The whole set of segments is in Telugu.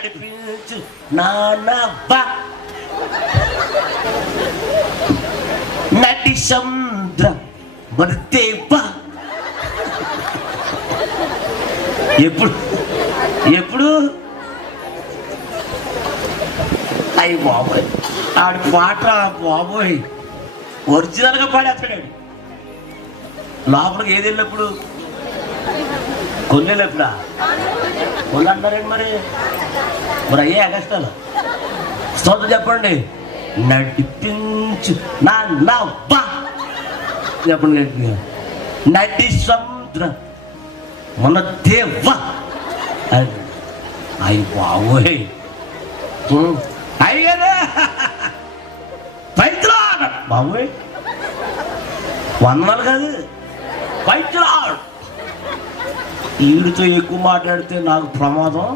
నడిపించు నానవ్వ నటి సముద్రం మరితేవా. ఎప్పుడు ఎప్పుడు అయ్యి బాబోయ్ ఆడి పాట బాబోయ్ ఒరిజినల్గా పాడేస్తాడు. లోపలికి ఏది వెళ్ళినప్పుడు కొన్ని వెళ్ళినప్పుడా కొన్ని అంటారండి మరి మరి అయ్యే కష్టాలు. స్తోత్రం చెప్పండి. నడిపించు నా నవ్వ చెప్పండి గట్టిగా. నటి సముద్రం మన దేవ. అయ్యి బాబోయ్ అయ్యగా పైత్రాడు బాబోయ్ వందనాలు కాదు పైత్రాడు. ఈడితో ఎక్కువ మాట్లాడితే నాకు ప్రమాదం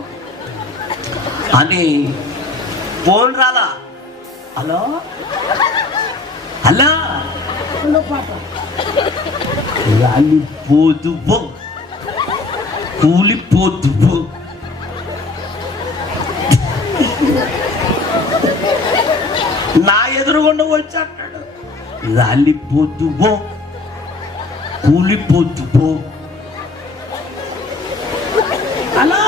అని ఫోన్ రాలా. హలో హలో పాప రాలిపోతువు కూలిపోతువు. నా ఎదురుగుండా వచ్చి అంటాడు రాలిపోతువో కూలిపోతువో. అలా